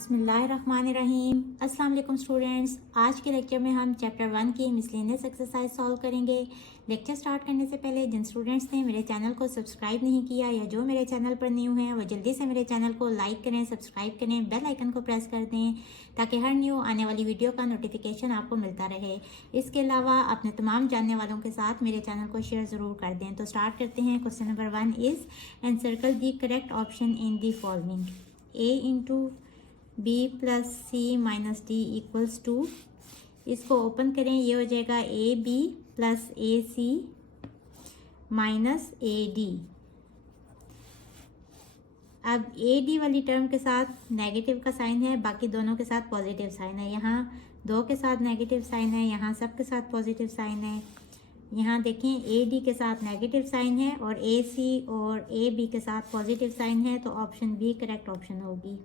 बिस्मिल्लाहिर्रहमानिर्रहीम। अस्सलाम वालेकुम स्टूडेंट्स। आज के लेक्चर में हम चैप्टर 1 की मिसलेनियस एक्सरसाइज सॉल्व करेंगे। लेक्चर स्टार्ट करने से पहले जिन स्टूडेंट्स ने मेरे चैनल को सब्सक्राइब नहीं किया या जो मेरे चैनल पर न्यू हैं वो जल्दी से मेरे चैनल को लाइक करें, सब्सक्राइब करें, बेल आइकन को प्रेस कर दें ताकि हर न्यू आने वाली वीडियो का नोटिफिकेशन आपको मिलता रहे। इसके अलावा अपने तमाम जानने वालों के साथ मेरे चैनल को शेयर ज़रूर कर दें। तो स्टार्ट करते हैं। Question number 1 is encircle the correct option in the following. A into B plus C minus D equals to, इसको ओपन करें, ये हो जाएगा A B plus A C minus A D. अब ए डी वाली term के साथ negative का साइन है, बाकी दोनों के साथ पॉजिटिव साइन है। यहाँ दो के साथ नेगेटिव साइन है, यहाँ सब के साथ पॉजिटिव साइन है। यहाँ देखें ए डी के साथ नेगेटिव साइन है और ए सी और ए बी के साथ पॉजिटिव साइन है, तो ऑप्शन बी करेक्ट ऑप्शन होगी।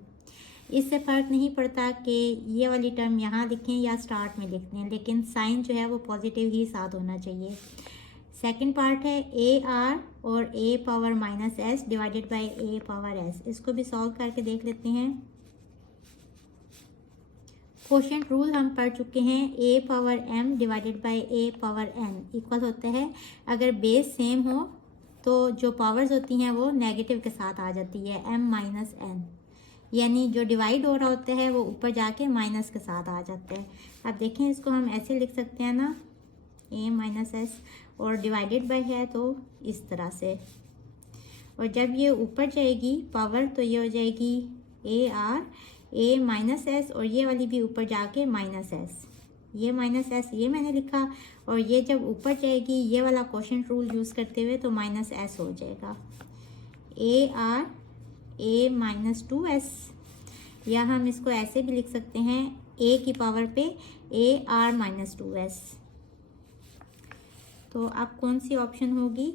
इससे फ़र्क नहीं पड़ता कि ये वाली टर्म यहाँ लिखें या स्टार्ट में लिख दें, लेकिन साइन जो है वो पॉजिटिव ही साथ होना चाहिए। सेकंड पार्ट है ए आर और a power minus s divided by a power s. इसको भी सॉल्व करके देख लेते हैं। क्वोशिएंट रूल हम पढ़ चुके हैं, a power m divided by a power n equal होता है। अगर बेस सेम हो तो जो पावर्स होती हैं वो नेगेटिव के साथ आ जाती है, एम माइनस एन, यानी जो डिवाइड हो रहा होता है वो ऊपर जाके माइनस के साथ आ जाता है। अब देखें, इसको हम ऐसे लिख सकते हैं ना, ए माइनस एस, और डिवाइडेड बाय है तो इस तरह से। और जब ये ऊपर जाएगी पावर तो ये हो जाएगी A R A minus S, और ये वाली भी ऊपर जाके माइनस एस, ये माइनस एस ये मैंने लिखा, और ये जब ऊपर जाएगी ये वाला क्वोशिएंट रूल यूज़ करते हुए तो माइनस एस हो जाएगा। A R A minus 2s, या हम इसको ऐसे भी लिख सकते हैं, a की पावर पे ए आर माइनस 2s। तो अब कौन सी ऑप्शन होगी?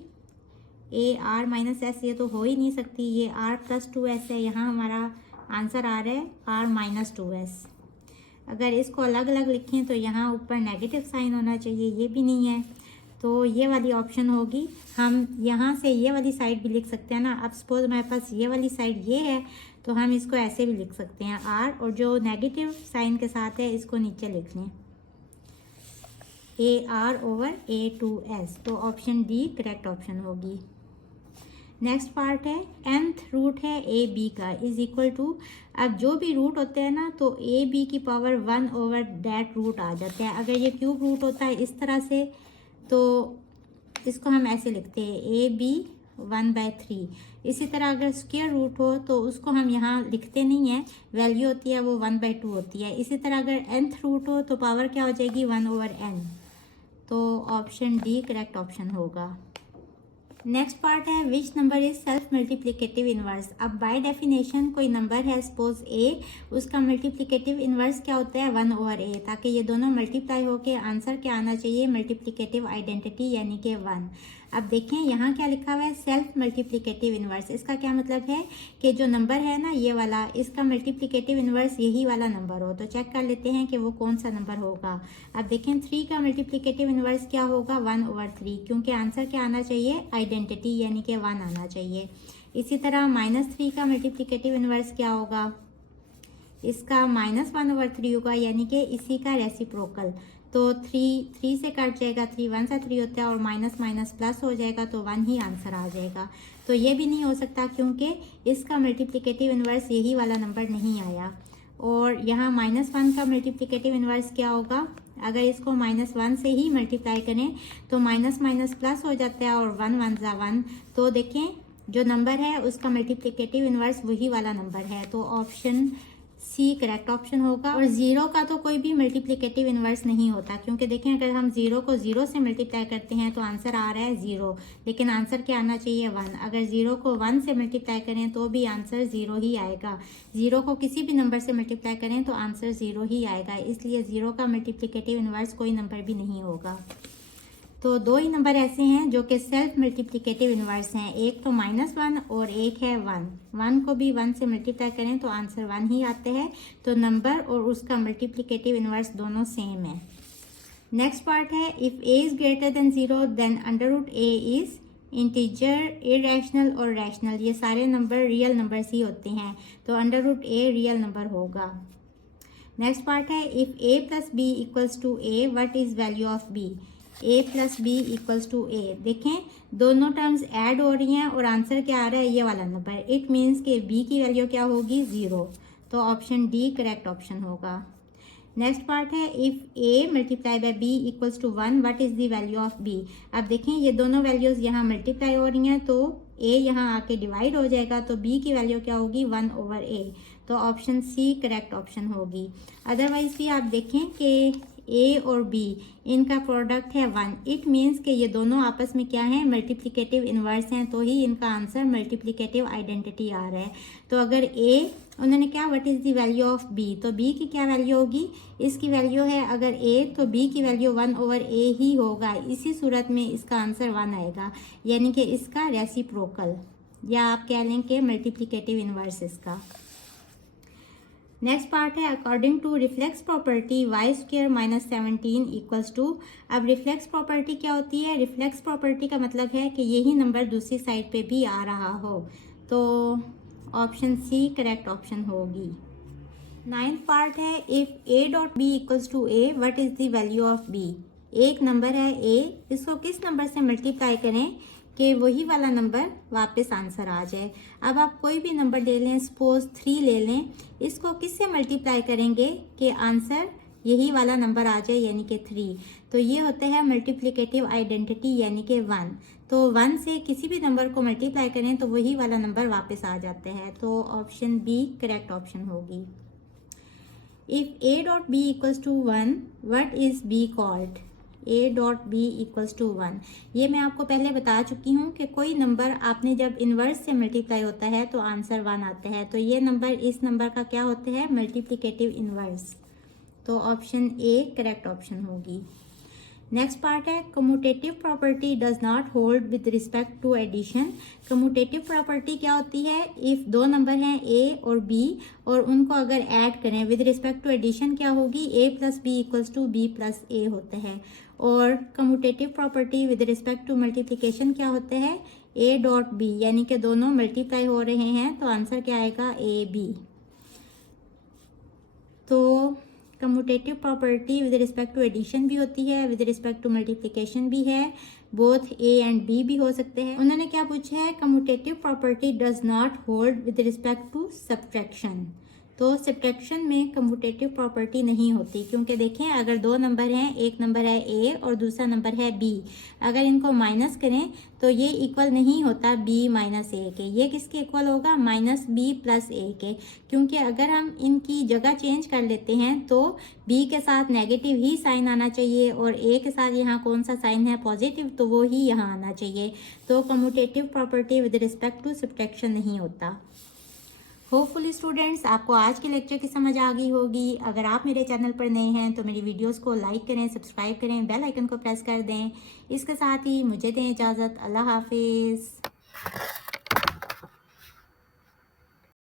ए आर माइनस एस, ये तो हो ही नहीं सकती, ये आर प्लस 2s है। यहाँ हमारा आंसर आ रहा है आर माइनस 2s। अगर इसको अलग अलग लिखें तो यहाँ ऊपर नेगेटिव साइन होना चाहिए, ये भी नहीं है, तो ये वाली ऑप्शन होगी। हम यहाँ से ये वाली साइड भी लिख सकते हैं ना। अब सपोज हमारे पास ये वाली साइड ये है तो हम इसको ऐसे भी लिख सकते हैं आर, और जो नेगेटिव साइन के साथ है इसको नीचे लिख लें, A R over A 2s। तो ऑप्शन डी करेक्ट ऑप्शन होगी। नेक्स्ट पार्ट है, nth रूट है ए बी का इज इक्वल टू, अब जो भी रूट होते हैं ना तो ए बी की पावर 1 ओवर दैट रूट आ जाते हैं। अगर ये क्यूब रूट होता है इस तरह से तो इसको हम ऐसे लिखते हैं ए बी 1/3। इसी तरह अगर स्क्वायर रूट हो तो उसको हम यहाँ लिखते नहीं हैं, वैल्यू होती है वो 1/2 होती है। इसी तरह अगर nth रूट हो तो पावर क्या हो जाएगी 1 ओवर n। तो ऑप्शन डी करेक्ट ऑप्शन होगा। नेक्स्ट पार्ट है, which number is self multiplicative inverse. अब बाय डेफिनेशन कोई नंबर है सपोज ए, उसका मल्टीप्लिकेटिव इनवर्स क्या होता है 1 ओवर ए, ताकि ये दोनों मल्टीप्लाई होके आंसर क्या आना चाहिए, मल्टीप्लिकेटिव आइडेंटिटी यानी कि 1। अब देखें यहाँ क्या लिखा हुआ है, सेल्फ मल्टीप्लिकेटिव इनवर्स। इसका क्या मतलब है कि जो नंबर है ना ये वाला, इसका मल्टीप्लिकेटिव इनवर्स यही वाला नंबर हो। तो चेक कर लेते हैं कि वो कौन सा नंबर होगा। अब देखें 3 का मल्टीप्लिकेटिव इनवर्स क्या होगा 1 ओवर 3, क्योंकि आंसर क्या आना चाहिए, आइडेंटिटी यानी कि 1 आना चाहिए। इसी तरह -3 का मल्टीप्लिकेटिव इनवर्स क्या होगा, इसका -1 ओवर 3 होगा, यानी कि इसी का रेसिप्रोकल। तो 3 से कट जाएगा, 3 1 सा 3 होता है, और माइनस माइनस प्लस हो जाएगा तो 1 ही आंसर आ जाएगा। तो ये भी नहीं हो सकता क्योंकि इसका मल्टीप्लिकेटिव इनवर्स यही वाला नंबर नहीं आया। और यहाँ -1 का मल्टीप्लिकेटिव इनवर्स क्या होगा, अगर इसको -1 से ही मल्टीप्लाई करें तो माइनस माइनस प्लस हो जाता है, और 1 1 ज़ा 1। तो देखें जो नंबर है उसका मल्टीप्लिकेटिव इनवर्स वही वाला नंबर है, तो ऑप्शन सी करेक्ट ऑप्शन होगा। और 0 का तो कोई भी मल्टीप्लिकेटिव इनवर्स नहीं होता, क्योंकि देखें अगर हम 0 को 0 से मल्टीप्लाई करते हैं तो आंसर आ रहा है 0, लेकिन आंसर क्या आना चाहिए 1। अगर 0 को 1 से मल्टीप्लाई करें तो भी आंसर 0 ही आएगा। 0 को किसी भी नंबर से मल्टीप्लाई करें तो आंसर 0 ही आएगा, इसलिए 0 का मल्टीप्लिकेटिव इनवर्स कोई नंबर भी नहीं होगा। तो 2 ही नंबर ऐसे हैं जो कि सेल्फ मल्टीप्लिकेटिव इनवर्स हैं, एक तो -1 और एक है 1। 1 को भी 1 से मल्टीप्लाई करें तो आंसर 1 ही आते हैं। तो नंबर और उसका मल्टीप्लिकेटिव इनवर्स दोनों सेम है। नेक्स्ट पार्ट है, if a is greater than 0 then under root a is integer, irrational और रैशनल, ये सारे नंबर रियल नंबर्स ही होते हैं, तो under root a real number होगा। नेक्स्ट पार्ट है if a plus b equals to a what is value of b। a plus b equals to a, देखें दोनों टर्म्स ऐड हो रही हैं और आंसर क्या आ रहा है, ये वाला नंबर। इट मीन्स कि b की वैल्यू क्या होगी, 0, तो ऑप्शन डी करेक्ट ऑप्शन होगा। नेक्स्ट पार्ट है if a multiply by b equals to 1 what is the value of b। अब देखें ये दोनों वैल्यूज़ यहाँ मल्टीप्लाई हो रही हैं, तो a यहाँ आके डिवाइड हो जाएगा, तो b की वैल्यू क्या होगी, 1 ओवर a, तो ऑप्शन सी करेक्ट ऑप्शन होगी। अदरवाइज भी आप देखें कि a और b इनका प्रोडक्ट है 1, इट मीन्स कि ये दोनों आपस में क्या हैं, मल्टीप्लिकेटिव इन्वर्स हैं, तो ही इनका आंसर मल्टीप्लिकेटिव आइडेंटिटी आ रहा है। तो अगर a उन्होंने क्या what is the value of b, तो b की क्या वैल्यू होगी, इसकी वैल्यू है अगर a, तो b की वैल्यू 1 ओवर a ही होगा। इसी सूरत में इसका आंसर 1 आएगा, यानी कि इसका रेसिप्रोकल, या आप कह लें कि मल्टीप्लिकेटिव इन्वर्स इसका। नेक्स्ट पार्ट है according to reflex property Y square minus 17 equals to. अब रिफ्लेक्स प्रॉपर्टी क्या होती है, रिफ्लेक्स प्रॉपर्टी का मतलब है कि यही नंबर दूसरी साइड पे भी आ रहा हो, तो ऑप्शन सी करेक्ट ऑप्शन होगी। 9th पार्ट है if a dot B equals to a what is the value of b। एक नंबर है a, इसको किस नंबर से मल्टीप्लाई करें कि वही वाला नंबर वापस आंसर आ जाए। अब आप कोई भी नंबर ले लें, सपोज 3 ले लें, इसको किससे मल्टीप्लाई करेंगे कि आंसर यही वाला नंबर आ जाए, यानी कि 3, तो ये होता है मल्टीप्लिकेटिव आइडेंटिटी, यानी कि 1। तो 1 से किसी भी नंबर को मल्टीप्लाई करें तो वही वाला नंबर वापस आ जाता है, तो ऑप्शन बी करेक्ट ऑप्शन होगी। If a dot B equals to 1 what is b called. a dot B equals to 1, ये मैं आपको पहले बता चुकी हूँ कि कोई नंबर आपने जब इन्वर्स से मल्टीप्लाई होता है तो आंसर 1 आता है, तो ये नंबर इस नंबर का क्या होता है, मल्टीप्लिकेटिव इन्वर्स, तो ऑप्शन ए करेक्ट ऑप्शन होगी। नेक्स्ट पार्ट है commutative property does not hold with respect to addition. Commutative property क्या होती है, इफ़ दो नंबर हैं a और b और उनको अगर ऐड करें विद रिस्पेक्ट टू एडिशन क्या होगी, a plus b equals to b plus a होता है। और commutative property with respect to multiplication क्या होता है, a डॉट b, यानी कि दोनों मल्टीप्लाई हो रहे हैं, तो आंसर क्या आएगा, ए बी। तो commutative property with respect to addition भी होती है, विद रिस्पेक्ट टू मल्टीप्लिकेशन भी है, बोथ ए एंड बी भी हो सकते हैं। उन्होंने क्या पूछा है, commutative property does not hold with respect to subtraction, तो सब्ट्रैक्शन में कम्यूटेटिव प्रॉपर्टी नहीं होती, क्योंकि देखें अगर दो नंबर हैं, एक नंबर है a और दूसरा नंबर है b, अगर इनको माइनस करें तो ये इक्वल नहीं होता b माइनस ए के, ये किसके इक्वल होगा, माइनस बी प्लस ए के, क्योंकि अगर हम इनकी जगह चेंज कर लेते हैं तो b के साथ नेगेटिव ही साइन आना चाहिए और a के साथ यहाँ कौन सा साइन है, पॉजिटिव, तो वो ही यहाँ आना चाहिए, तो commutative property with respect to subtraction नहीं होता। होपफुली स्टूडेंट्स आपको आज के लेक्चर की समझ आ गई होगी। अगर आप मेरे चैनल पर नए हैं तो मेरी वीडियोस को लाइक करें, सब्सक्राइब करें, बेल आइकन को प्रेस कर दें। इसके साथ ही मुझे दें इजाज़त। अल्लाह हाफिज़।